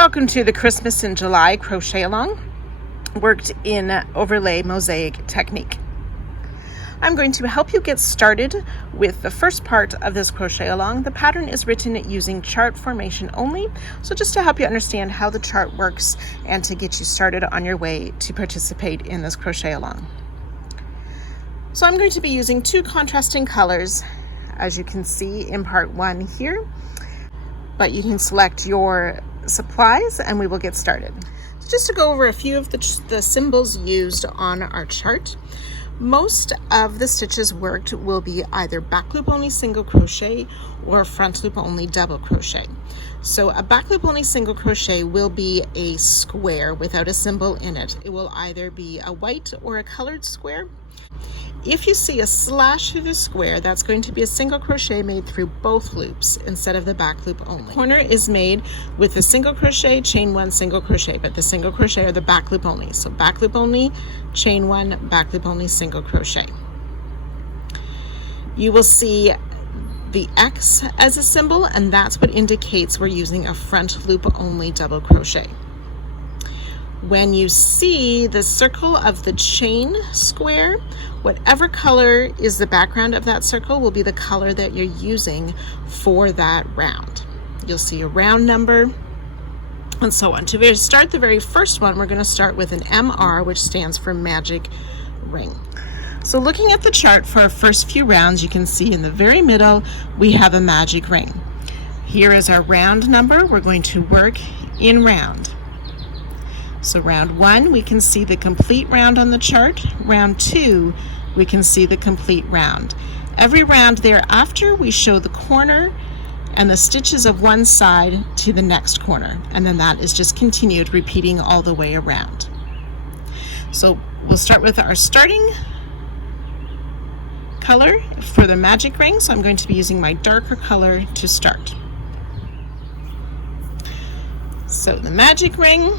Welcome to the Christmas in July crochet along, worked in overlay mosaic technique. I'm going to help you get started with the first part of this crochet along. The pattern is written using chart formation only, so just to help you understand how the chart works and to get you started on your way to participate in this crochet along. So I'm going to be using two contrasting colors, as you can see in part one here, but you can select your supplies and we will get started. So just to go over a few of the symbols used on our chart. Most of the stitches worked will be either back loop only single crochet or front loop only double crochet. So a back loop only single crochet will be a square without a symbol in it. It will either be a white or a colored square. If you see a slash through the square, that's going to be a single crochet made through both loops instead of the back loop only. The corner is made with a single crochet, chain one, single crochet, but the single crochet are the back loop only. So back loop only, chain one, back loop only, single crochet. You will see the X as a symbol, and that's what indicates we're using a front loop only double crochet. When you see the circle of the chain square, whatever color is the background of that circle will be the color that you're using for that round. You'll see a round number and so on. To start the very first one, we're going to start with an MR, which stands for magic ring. So looking at the chart for our first few rounds, you can see in the very middle we have a magic ring. Here is our round number. We're going to work in round. So round one, we can see the complete round on the chart. Round two, we can see the complete round. Every round thereafter, we show the corner and the stitches of one side to the next corner. And then that is just continued, repeating all the way around. So we'll start with our starting color for the magic ring. So I'm going to be using my darker color to start. So the magic ring,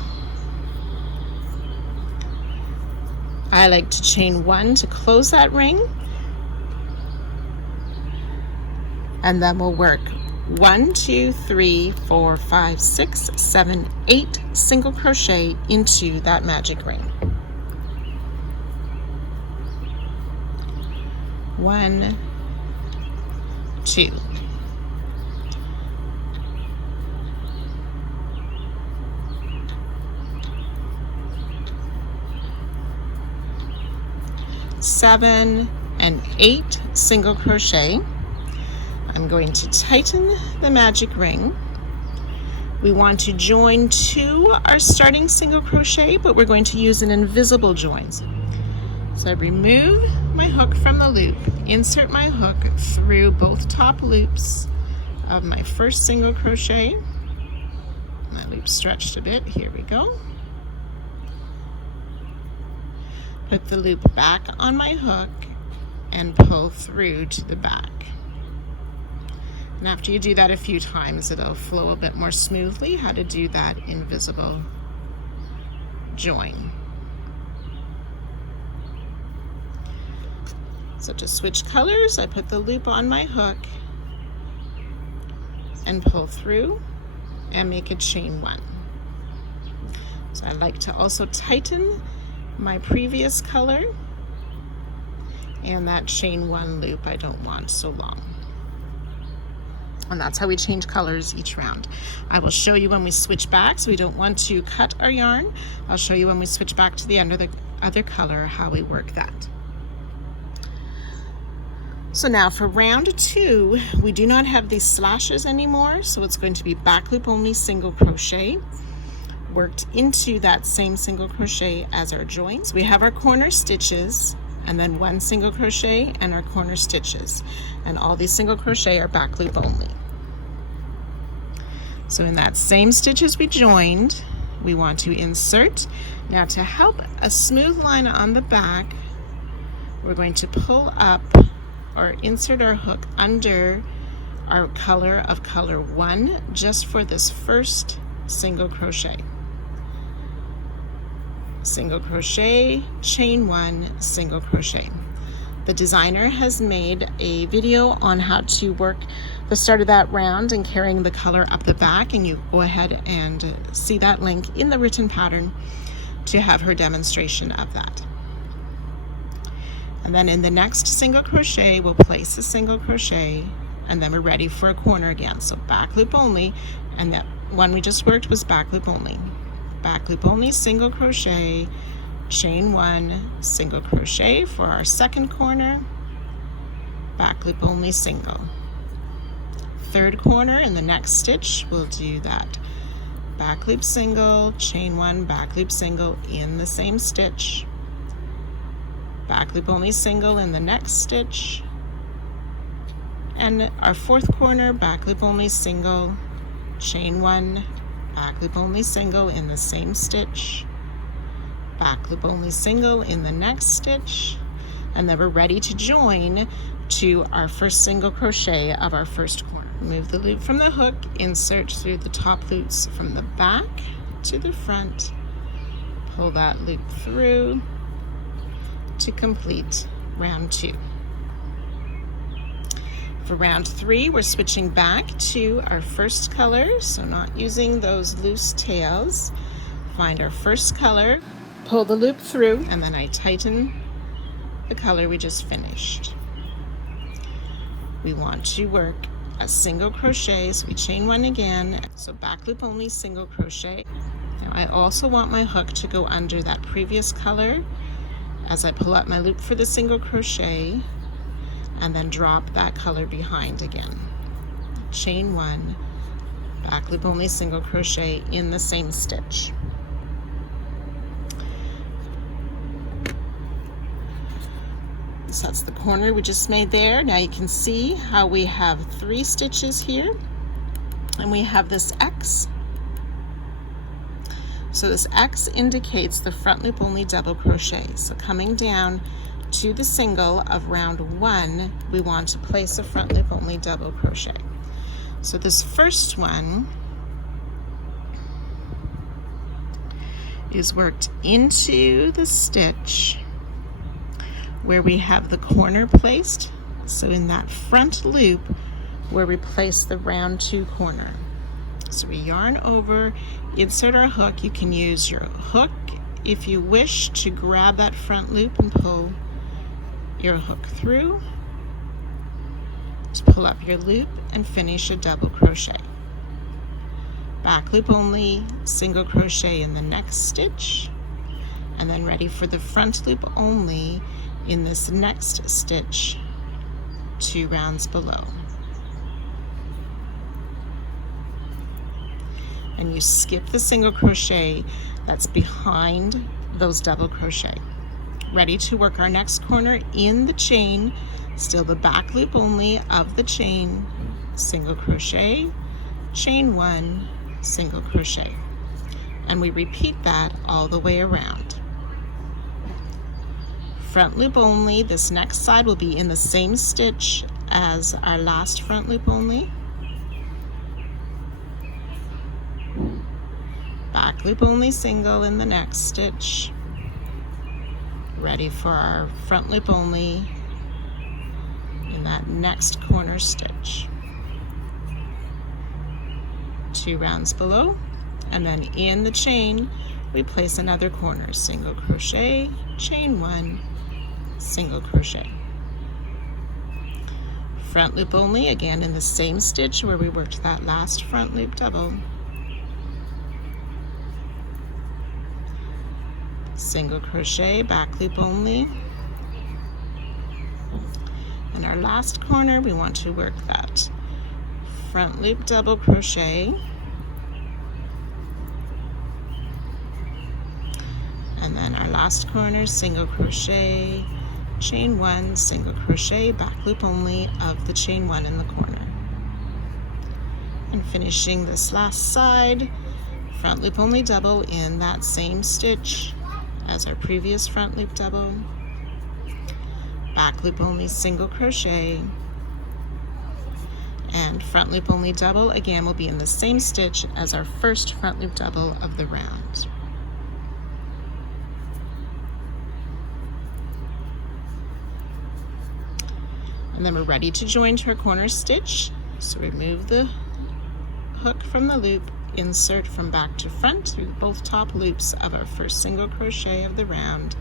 I like to chain one to close that ring, and then we'll work 1, 2, 3, 4, 5, 6, 7, 8 single crochet into that magic ring. 1, 2. 7 and 8 single crochet. I'm going to tighten the magic ring. We want to join to our starting single crochet, but we're going to use an invisible join. So I remove my hook from the loop, insert my hook through both top loops of my first single crochet. My loop stretched a bit, here we go. Put the loop back on my hook and pull through to the back. And after you do that a few times, it'll flow a bit more smoothly. How to do that invisible join. So to switch colors, I put the loop on my hook and pull through and make a chain one. So I like to also tighten my previous color, and that chain one loop I don't want so long. And that's how we change colors each round. I will show you when we switch back, so we don't want to cut our yarn. I'll show you when we switch back to the other color how we work that. So now for round two, we do not have these slashes anymore, so it's going to be back loop only single crochet worked into that same single crochet as our joins. We have our corner stitches and then one single crochet and our corner stitches, and all these single crochet are back loop only. So in that same stitch as we joined, we want to insert. Now to help a smooth line on the back, we're going to pull up or insert our hook under our color of color 1 just for this first single crochet. Single crochet, chain one, single crochet. The designer has made a video on how to work the start of that round and carrying the color up the back, and you go ahead and see that link in the written pattern to have her demonstration of that. And then in the next single crochet, we'll place a single crochet, and then we're ready for a corner again. So back loop only, and that one we just worked was back loop only. Back loop only, single crochet, chain 1, single crochet for our second corner, back loop only, single. Third corner in the next stitch, we'll do that back loop single, chain 1, back loop single in the same stitch, back loop only single in the next stitch, and our fourth corner, back loop only single, chain 1, back loop only single in the same stitch, back loop only single in the next stitch, and then we're ready to join to our first single crochet of our first corner. Move the loop from the hook, insert through the top loops from the back to the front, pull that loop through to complete round 2. For round 3, we're switching back to our first color, so not using those loose tails. Find our first color, pull the loop through, and then I tighten the color we just finished. We want to work a single crochet, so we chain 1 again, so back loop only, single crochet. Now I also want my hook to go under that previous color as I pull up my loop for the single crochet, and then drop that color behind again. Chain 1, back loop only, single crochet in the same stitch. So that's the corner we just made there. Now you can see how we have 3 stitches here, and we have this X. So this X indicates the front loop only double crochet. So coming down to the single of round 1, we want to place a front loop only double crochet. So this first one is worked into the stitch where we have the corner placed, so in that front loop where we place the round 2 corner. So we yarn over, insert our hook. You can use your hook if you wish to grab that front loop and pull your hook through, to pull up your loop and finish a double crochet. Back loop only, single crochet in the next stitch, and then ready for the front loop only in this next stitch 2 rounds below. And you skip the single crochet that's behind those double crochet. Ready to work our next corner in the chain, still the back loop only of the chain, single crochet, chain 1, single crochet. And we repeat that all the way around. Front loop only, this next side will be in the same stitch as our last front loop only. Back loop only single in the next stitch. Ready for our front loop only in that next corner stitch. 2 rounds below, and then in the chain we place another corner, single crochet, chain 1, single crochet. Front loop only, again in the same stitch where we worked that last front loop double. Single crochet, back loop only. And our last corner, we want to work that front loop double crochet, and then our last corner, single crochet, chain 1, single crochet, back loop only of the chain 1 in the corner. And finishing this last side, front loop only double in that same stitch as our previous front loop double, back loop only single crochet, and front loop only double again will be in the same stitch as our first front loop double of the round. And then we're ready to join to our corner stitch. So remove the hook from the loop, insert from back to front through both top loops of our first single crochet of the round,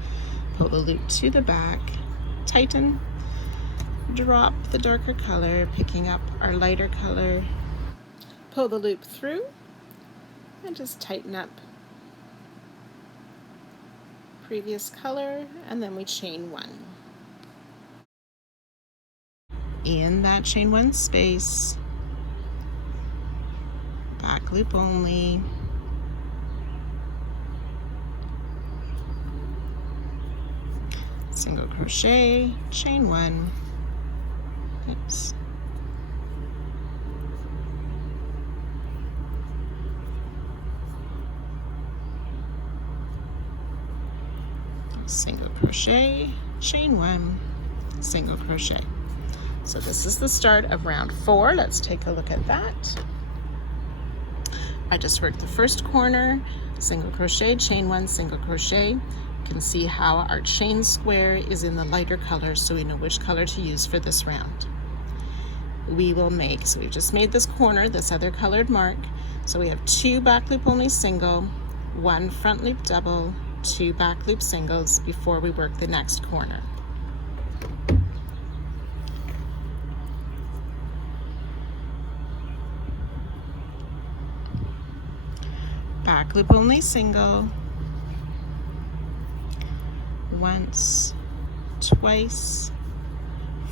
pull the loop to the back, tighten, drop the darker color, picking up our lighter color, pull the loop through, and just tighten up previous color, and then we chain one. In that chain one space, back loop only, single crochet, chain one, oops, single crochet, chain one, single crochet. So this is the start of round 4. Let's take a look at that. I just worked the first corner, single crochet, chain one, single crochet. You can see how our chain square is in the lighter color, so we know which color to use for this round. We will make, so we've just made this corner, this other colored mark. So we have 2 back loop only single, 1 front loop double, 2 back loop singles before we work the next corner. Back loop only single, once, twice,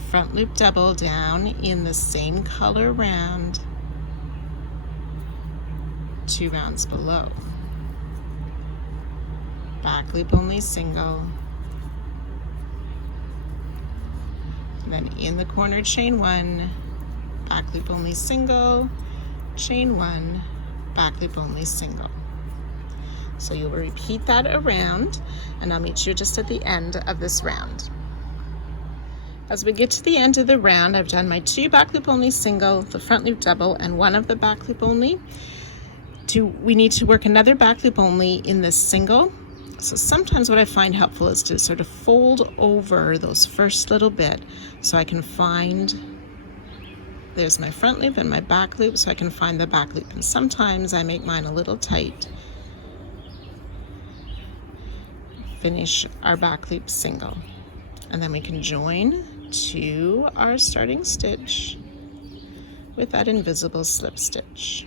front loop double down in the same color round, 2 rounds below, back loop only single, and then in the corner chain one, back loop only single, chain one, back loop only single. So you will repeat that around, and I'll meet you just at the end of this round. As we get to the end of the round, I've done my 2 back loop only single, the front loop double, and 1 of the back loop only. We need to work another back loop only in this single. So sometimes what I find helpful is to sort of fold over those first little bit so I can find, there's my front loop and my back loop, so I can find the back loop. And sometimes I make mine a little tight. Finish our back loop single, and then we can join to our starting stitch with that invisible slip stitch.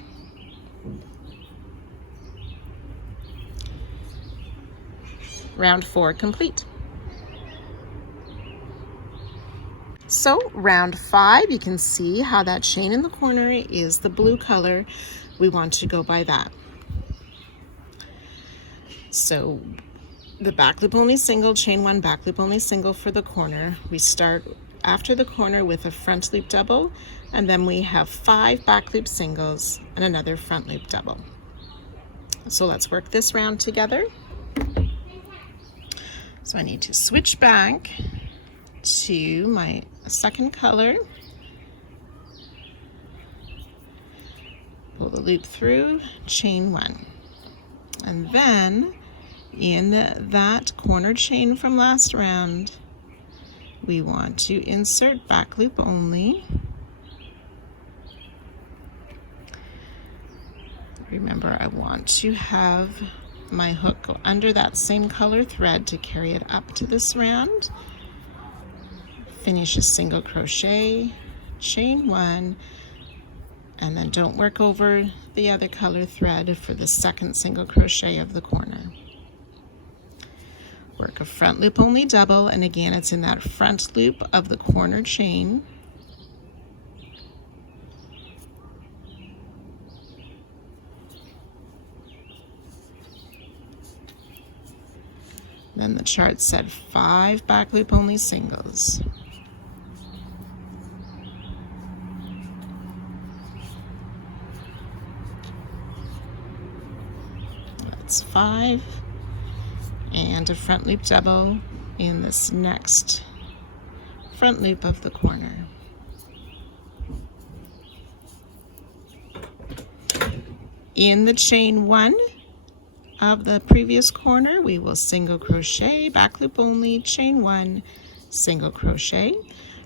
Round 4 complete. So round 5, you can see how that chain in the corner is the blue color. We want to go by that. So the back loop only single, chain 1, back loop only single for the corner. We start after the corner with a front loop double, and then we have 5 back loop singles and another front loop double. So let's work this round together. So I need to switch back to my second color, pull the loop through, chain 1, and then in that corner chain from last round, we want to insert back loop only. Remember, I want to have my hook go under that same color thread to carry it up to this round. Finish a single crochet, chain 1, and then don't work over the other color thread for the second single crochet of the corner. Work a front loop only double, and again it's in that front loop of the corner chain. Then the chart said 5 back loop only singles. That's 5. And a front loop double in this next front loop of the corner. In the chain 1 of the previous corner, we will single crochet, back loop only, chain 1, single crochet.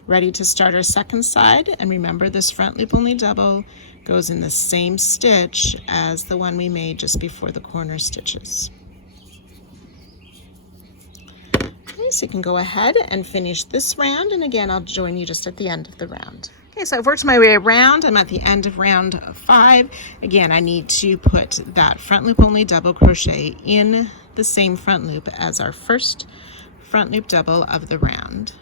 Ready to start our second side, and remember this front loop only double goes in the same stitch as the one we made just before the corner stitches. Okay, so you can go ahead and finish this round, and again I'll join you just at the end of the round. Okay, so I've worked my way around. I'm at the end of round 5. Again, I need to put that front loop only double crochet in the same front loop as our first front loop double of the round.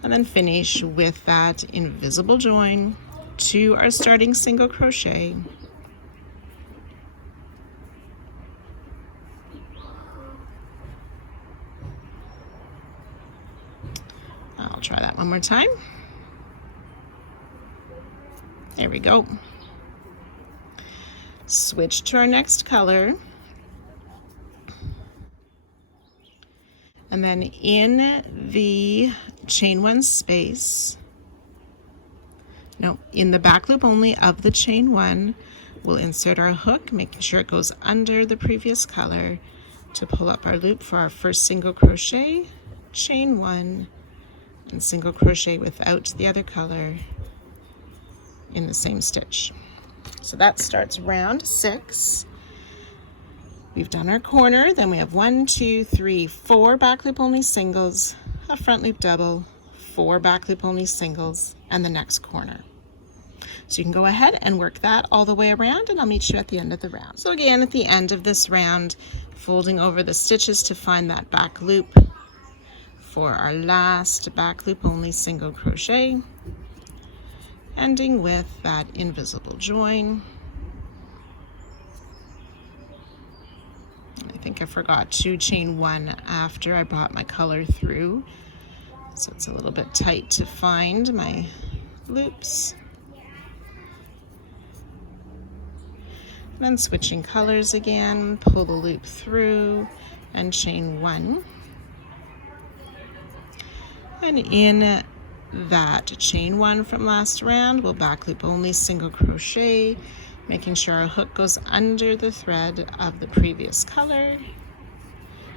And then finish with that invisible join to our starting single crochet. I'll try that one more time. There we go. Switch to our next color. And then in the chain 1 space, in the back loop only of the chain 1, we'll insert our hook, making sure it goes under the previous color to pull up our loop for our first single crochet, chain 1, and single crochet without the other color in the same stitch. So that starts round 6. We've done our corner, then we have 1, 2, 3, 4 back loop only singles, a front loop double, 4 back loop only singles, and the next corner. So you can go ahead and work that all the way around, and I'll meet you at the end of the round. So again, at the end of this round, folding over the stitches to find that back loop for our last back loop only single crochet, ending with that invisible join. I think I forgot to chain 1 after I brought my color through, so it's a little bit tight to find my loops. And then switching colors again, pull the loop through and chain 1. And in that chain 1 from last round, we'll back loop only single crochet, making sure our hook goes under the thread of the previous color.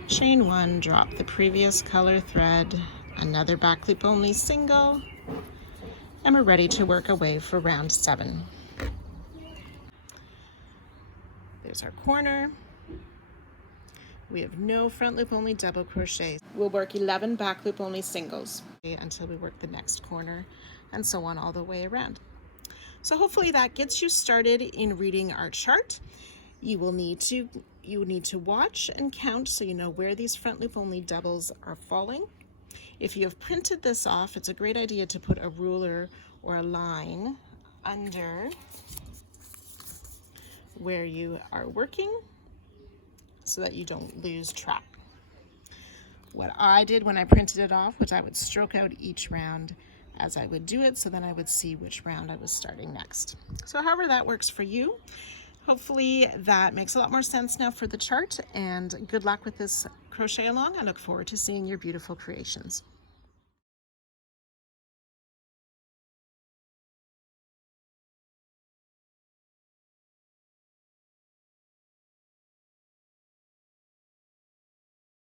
Chain 1, drop the previous color thread, another back loop only single, and we're ready to work away for round 7. There's our corner. We have no front loop only double crochet. We'll work 11 back loop only singles until we work the next corner, and so on all the way around. So hopefully that gets you started in reading our chart. You need to watch and count so you know where these front loop only doubles are falling. If you have printed this off, it's a great idea to put a ruler or a line under where you are working so that you don't lose track. What I did when I printed it off was I would stroke out each round as I would do it, so then I would see which round I was starting next. So however that works for you, hopefully that makes a lot more sense now for the chart, and good luck with this crochet along. I look forward to seeing your beautiful creations.